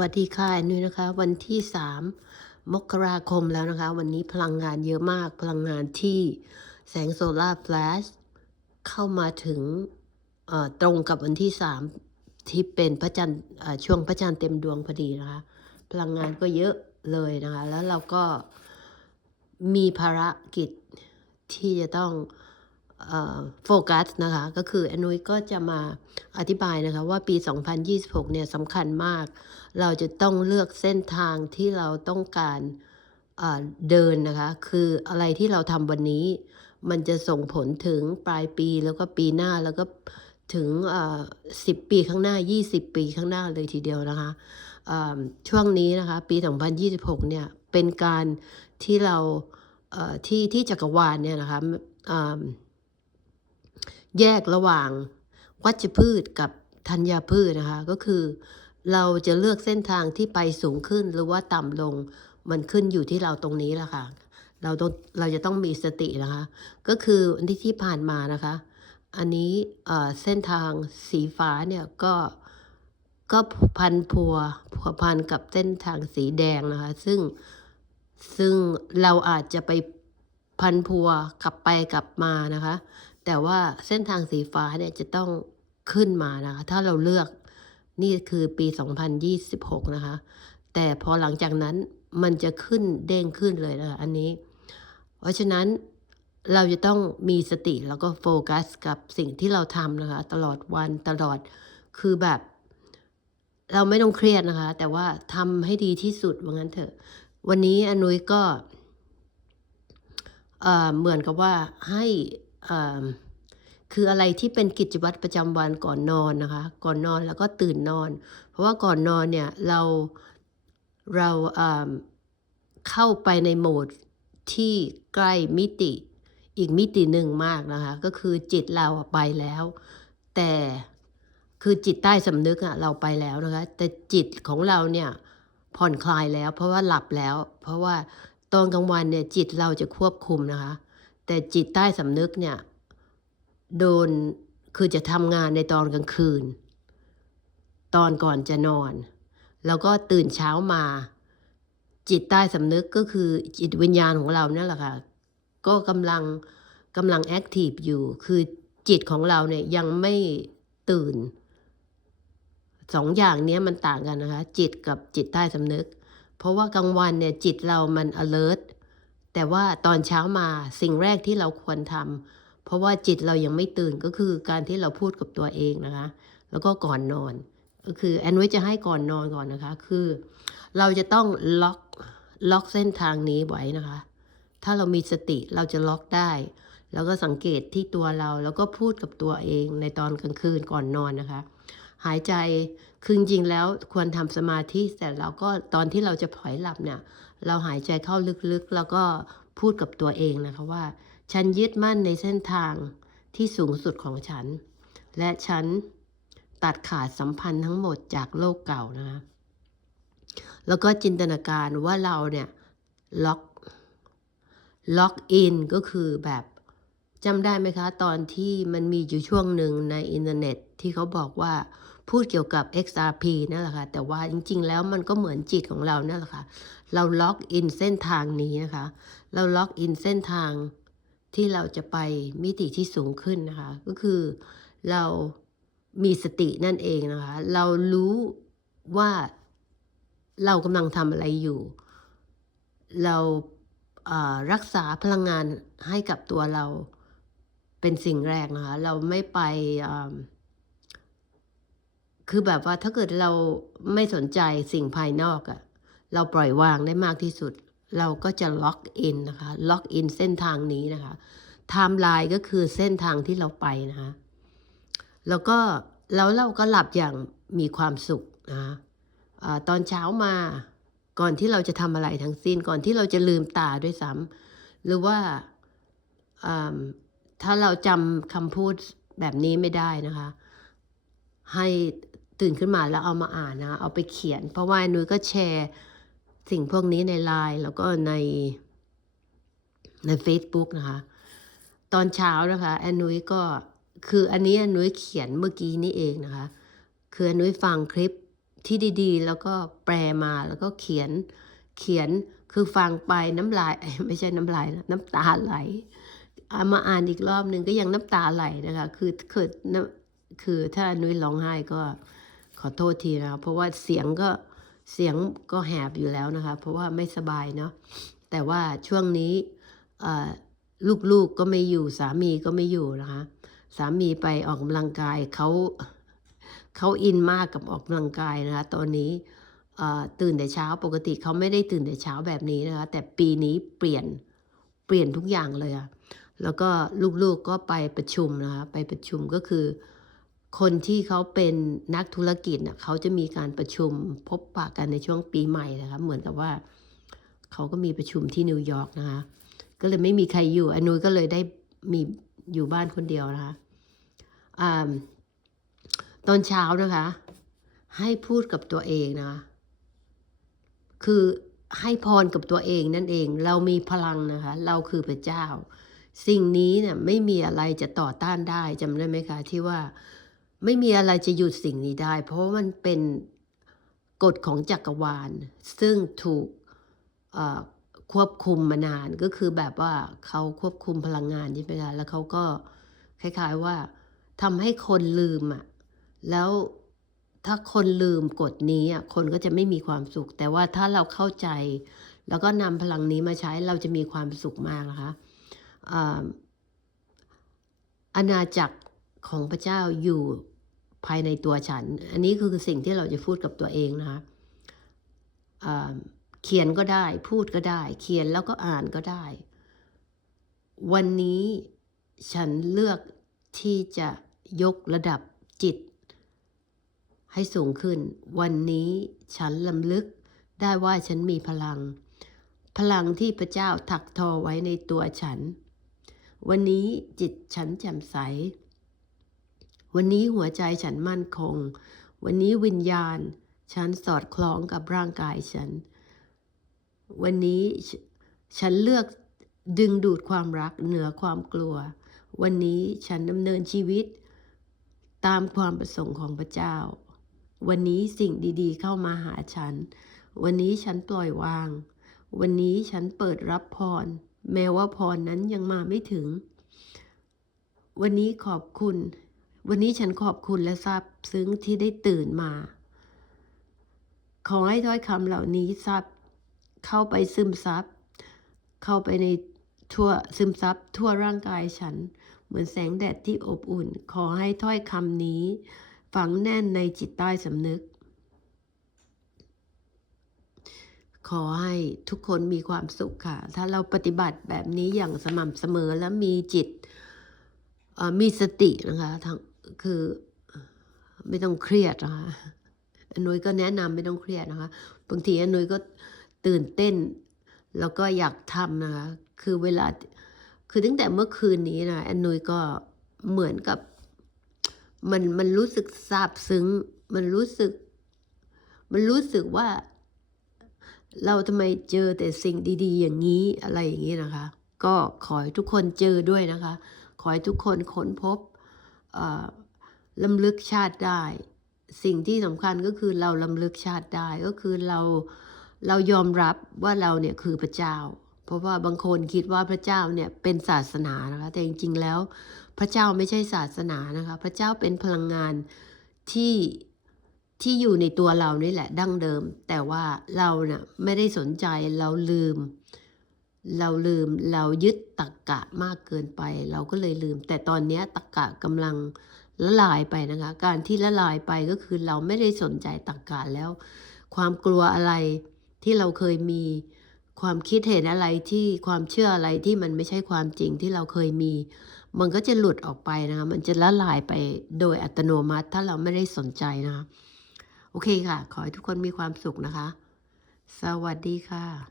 วัสดีค่ะแอนนุ้ยนะคะ วันที่ 3 มกราคมแล้วนะคะ วันนี้พลังงานเยอะมากพลังงานที่แสงโซลาร์แฟลชเข้ามาถึงตรงกับวันที่ 3 ที่เป็นพระจันทร์ช่วงพระจันทร์เต็มดวงพอดีนะคะ พลังงานก็เยอะเลยนะคะ แล้วเราก็มีภารกิจที่จะต้อง โฟกัสนะคะ ก็คืออนุยก็จะมาอธิบายนะคะว่าปี 2026 เนี่ยสำคัญมาก เราจะต้องเลือกเส้นทางที่เราต้องการเดินนะคะ คืออะไรที่เราทำวันนี้ มันจะส่งผลถึงปลายปีแล้วก็ปีหน้าแล้วก็ถึง 10 ปีข้างหน้า 20 ปีข้างหน้าเลยทีเดียวนะคะช่วงนี้นะคะ ปี 2026 เนี่ยเป็นการที่เราที่ที่จักรวาลเนี่ยนะคะอ่อ แยกระหว่างวัชพืชกับธัญพืชนะคะ ก็คือ เราจะเลือกเส้นทางที่ไปสูงขึ้นหรือว่าต่ำลงมันขึ้นอยู่ที่เราตรงนี้แหละค่ะ เราต้องเราจะต้องมีสตินะคะ ก็คืออันที่ที่ผ่านมานะคะ อันนี้เอ่อเส้นทางสีฟ้าเนี่ยก็ก็พันพัวพัวพันกับเส้นทางสีแดงนะคะ ซึ่งซึ่งเราอาจจะไปพันพัวกลับไปกลับมานะคะ แต่ว่าเส้นทางสีฟ้าเนี่ยจะต้องขึ้นมานะคะ ถ้าเราเลือกนี่คือปี 2026 นะคะ แต่พอหลังจากนั้นมันจะขึ้นเด้งขึ้นเลยนะคะอันนี้ เพราะฉะนั้นเราจะต้องมีสติแล้วก็โฟกัสกับสิ่งที่เราทำนะคะ ตลอดวันตลอดคือแบบ เราไม่ต้องเครียดนะคะ แต่ว่าทำให้ดีที่สุดว่างั้นเถอะ วันนี้อนุยก็เหมือนกับว่าให้ คืออะไรที่เป็นกิจวัตรประจำวันก่อนนอนนะคะ ก่อนนอนแล้วก็ตื่นนอน เพราะว่าก่อนนอนเนี่ยเราเราเข้าไปในโหมดที่ใกล้มิติ อีกมิติหนึ่งมากนะคะ ก็คือจิตเราไปแล้ว แต่คือจิตใต้สำนึกอะเราไปแล้วนะคะ แต่จิตของเราเนี่ยผ่อนคลายแล้ว เพราะว่าหลับแล้ว เพราะว่าตอนกลางวันเนี่ยจิตเราจะควบคุมนะคะ แต่จิตใต้สำนึกเนี่ย โดนคือจะทำงานในตอนกลางคืน ตอนก่อนจะนอน แล้วก็ตื่นเช้ามา จิตใต้สำนึกก็คือจิตวิญญาณของเรานั่นแหละค่ะ ก็กำลังกำลังแอคทีฟอยู่ คือจิตของเราเนี่ยยังไม่ตื่นสองอย่างนี้มันต่างกันนะคะ จิตกับจิตใต้สำนึก เพราะว่ากลางวันเนี่ยจิตเรามัน alert แต่ว่าตอนเช้ามาสิ่งแรกที่เราควรทำเพราะว่าจิตเรายังไม่ตื่นก็คือการที่เราพูดกับตัวเองนะคะ แล้วก็ก่อนนอน ก็คือแอนไว้จะให้ก่อนนอนก่อนนะคะ คือ เราจะต้องล็อกล็อกเส้นทางนี้ไว้นะคะ ถ้าเรามีสติเราจะล็อกได้ แล้วก็สังเกตที่ตัวเราแล้วก็พูดกับตัวเองในตอนกลางคืนก่อนนอนนะคะ หายใจ คือจริงแล้วควรทำสมาธิแต่เราก็ตอนที่เราจะผลอยหลับเนี่ย เราหายใจเข้าลึกๆ แล้วก็พูดกับตัวเองนะคะว่า ฉันยึดมั่นในเส้นทางที่สูงสุดของฉัน และฉันตัดขาดสัมพันธ์ทั้งหมดจากโลกเก่านะคะแล้วก็จินตนาการว่าเราเนี่ยล็อกล็อกอินก็คือแบบจำได้ไหมคะ ตอนที่มันมีอยู่ช่วงหนึ่งในอินเทอร์เน็ตที่เขาบอกว่า พูดเกี่ยวกับ XRP นั่นแหละค่ะแต่ว่าจริงๆ แล้วมันก็เหมือนจิตของเรานั่นแหละค่ะเราล็อกอินเส้นทางนี้นะคะ เราล็อกอินเส้นทางที่เราจะไปมิติที่สูงขึ้นนะคะ ก็คือเรามีสตินั่นเองนะคะ เรารู้ว่าเรากำลังทำอะไรอยู่ เรารักษาพลังงานให้กับตัวเราเป็นสิ่งแรกนะคะ เราไม่ไปอ คือแบบว่าถ้าเกิดเราไม่สนใจสิ่งภายนอกอะเราปล่อยวางได้มากที่สุด เราก็จะล็อกอินนะคะ ล็อกอินเส้นทางนี้นะคะไทม์ไลน์ก็คือเส้นทางที่เราไปนะคะ แล้วก็แล้วเราก็หลับอย่างมีความสุขนะคะอ่าตอนเช้ามาก่อนที่เราจะทำอะไรทั้งสิ้นก่อนที่เราจะลืมตาด้วยซ้ำหรือว่าอ่าถ้าเราจำคำพูดแบบนี้ไม่ได้นะคะ ให้ ตื่นขึ้นมาแล้วเอามาอ่านนะเอาไปเขียน เพราะว่านุ้ยก็แชร์สิ่งพวกนี้ในไลน์แล้วก็ในใน Facebook นะคะ ตอนเช้านะคะแอนนุ้ยก็คืออันนี้แอนนุ้ยเขียนเมื่อกี้นี่เองนะคะ คือแอนนุ้ยฟังคลิปที่ดีๆ แล้วก็แปลมาแล้วก็เขียนเขียนคือฟังไปน้ำลาย ไม่ใช่น้ำลายน้ำตาไหลเอามาอ่านอีกรอบหนึ่งก็ยังน้ำตาไหลนะคะ คือคือน้ำคือถ้านุ้ยร้องไห้ก็ อโทษทีนะเพราะว่าเสียงก็เสียงก็แหบอยู่แล้วนะคะ เพราะว่าไม่สบายเนาะแต่ว่าช่วงนี้ลูกๆก็ไม่อยู่สามีก็ไม่อยู่นะคะ สามีไปออกกำลังกายเขาเขาอินมากกับออกกำลังกายนะคะตอนนี้ตื่นแต่เช้าปกติเขาไม่ได้ตื่นแต่เช้าแบบนี้นะคะ แต่ปีนี้เปลี่ยนเปลี่ยนทุกอย่างเลยอะแล้วก็ลูกๆก็ไปประชุมนะคะ ไปประชุมก็คือ คนที่เขาเป็นนักธุรกิจเขาจะมีการประชุมพบปะกันในช่วงปีใหม่นะคะเหมือนกับว่าเขาก็มีประชุมที่นิวยอร์กนะคะก็เลยไม่มีใครอยู่อนุยก็เลยได้มีอยู่บ้านคนเดียวนะคะอ่าตอนเช้านะคะ ให้พูดกับตัวเองนะคะคือให้พรกับตัวเองนั่นเอง เรามีพลังนะคะ เราคือพระเจ้า สิ่งนี้เนี่ยไม่มีอะไรจะต่อต้านได้จำได้ไหมคะที่ว่า ไม่มีอะไรจะหยุดสิ่งนี้ได้ เพราะมันเป็นกฎของจักรวาล ซึ่งถูกควบคุมมานานก็คือแบบว่าเขาควบคุมพลังงานใช่ไหมคะแล้วเขาก็คล้ายๆว่าทำให้คนลืมอะแล้วถ้าคนลืมกฎนี้อะคนก็จะไม่มีความสุข แต่ว่าถ้าเราเข้าใจ แล้วก็นำพลังนี้มาใช้เราจะมีความสุขมากนะคะอาอาณาจักรของพระเจ้าอยู่ ภายในตัวฉัน อันนี้คือสิ่งที่เราจะพูดกับตัวเองนะคะเขียนก็ได้ พูดก็ได้ เขียนแล้วก็อ่านก็ได้ วันนี้ฉันเลือกที่จะยกระดับจิต ให้สูงขึ้น วันนี้ฉันลำลึกได้ว่าฉันมีพลัง พลังที่พระเจ้าถักทอไว้ในตัวฉัน วันนี้จิตฉันแจ่มใส วันนี้หัวใจฉันมั่นคง วันนี้วิญญาณ ฉันสอดคล้องกับร่างกายฉัน วันนี้ฉันเลือกดึงดูดความรักเหนือความกลัว วันนี้ฉันดำเนินชีวิต ตามความประสงค์ของพระเจ้า วันนี้สิ่งดีๆ เข้ามาหาฉัน วันนี้ฉันปล่อยวาง วันนี้ฉันเปิดรับพร แม้ว่าพรนั้นยังมาไม่ถึง วันนี้ขอบคุณ วันนี้ฉันขอบคุณและซาบซึ้งที่ได้ตื่นมา ขอให้ถ้อยคำเหล่านี้ซับเข้าไปซึมซับ เข้าไปในทั่วซึมซับทั่วร่างกายฉัน เหมือนแสงแดดที่อบอุ่น ขอให้ถ้อยคำนี้ ฝังแน่นในจิตใต้สำนึก ขอให้ทุกคนมีความสุขค่ะ ถ้าเราปฏิบัติแบบนี้อย่างสม่ำเสมอและมีจิตมีสตินะคะทั้ง คือไม่ต้องเครียดนะคะอนุยก็แนะนำไม่ต้องเครียดนะคะ บางทีอนุยก็ตื่นเต้น แล้วก็อยากทำนะคะ คือเวลา คือตั้งแต่เมื่อคืนนี้นะแอนนุยก็เหมือนกับ มันมันรู้สึกซาบซึ้ง มันรู้สึก มันรู้สึกว่า เราทำไมเจอแต่สิ่งดี ๆ อย่างนี้อะไรอย่างนี้นะคะ ก็ขอให้ทุกคนเจอด้วยนะคะ ขอให้ทุกคนค้นพบ ลำลึกชาติได้ สิ่งที่สำคัญก็คือเราลำลึกชาติได้ก็คือเราเรายอมรับว่าเราเนี่ยคือพระเจ้า เพราะว่าบางคนคิดว่าพระเจ้าเนี่ยเป็นศาสนานะคะแต่จริงๆแล้วพระเจ้าไม่ใช่ศาสนานะคะพระเจ้าเป็นพลังงานที่ที่อยู่ในตัวเรานี่แหละดั้งเดิม แต่ว่าเราเนี่ยไม่ได้สนใจเราลืม เราลืมเรายึดตักกะมากเกินไป เราก็เลยลืม แต่ตอนนี้ตักกะกำลังละลายไปนะคะ การที่ละลายไปก็คือเราไม่ได้สนใจตักกะแล้ว ความกลัวอะไรที่เราเคยมีความคิดเห็นอะไรที่ความเชื่ออะไรที่มันไม่ใช่ความจริงที่เราเคยมี มันก็จะหลุดออกไปนะคะมันจะละลายไปโดยอัตโนมัติถ้าเราไม่ได้สนใจนะคะโอเคค่ะ ขอให้ทุกคนมีความสุขนะคะ สวัสดีค่ะ